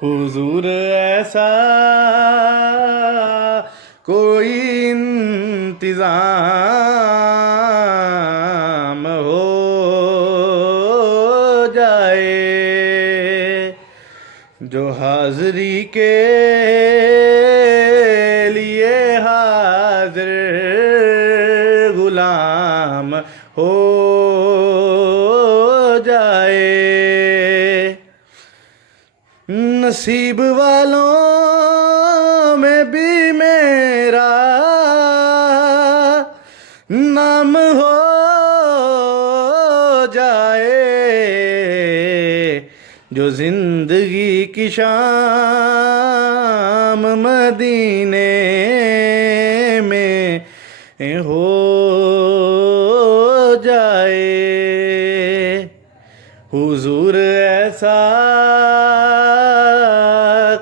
हुजूर ऐसा कोई इंतजाम हो जाए जो हाजिरी के लिए हाजिर गुलाम हो जाए। नसीब वालों में भी मेरा नाम हो जाए जो जिंदगी की शाम मदीने में हो जाए। हुजूर ऐसा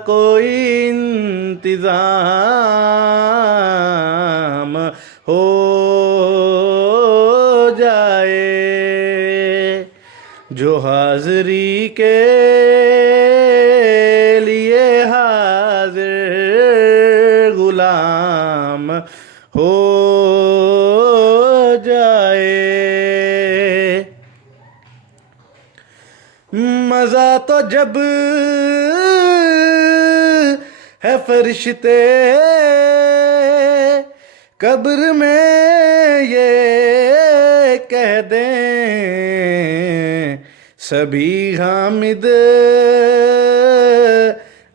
कोई इंतजाम हो जाए जो हाजिरी के लिए हाजिर गुलाम हो जाए। मजा तो जब है फरिश्ते कब्र में ये कह दें सभी हामिद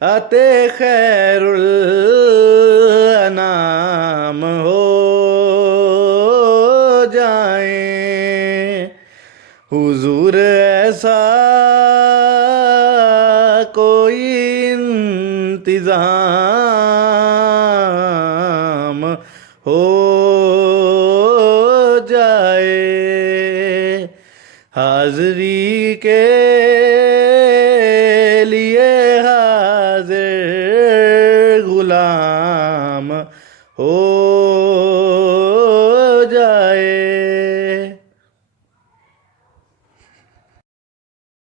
आते खैरुल अनाम हो जाएं। हुजूर ऐसा कोई इंतजाम हो जाए हाजिरी के लिए हाजिर गुलाम हो जाए।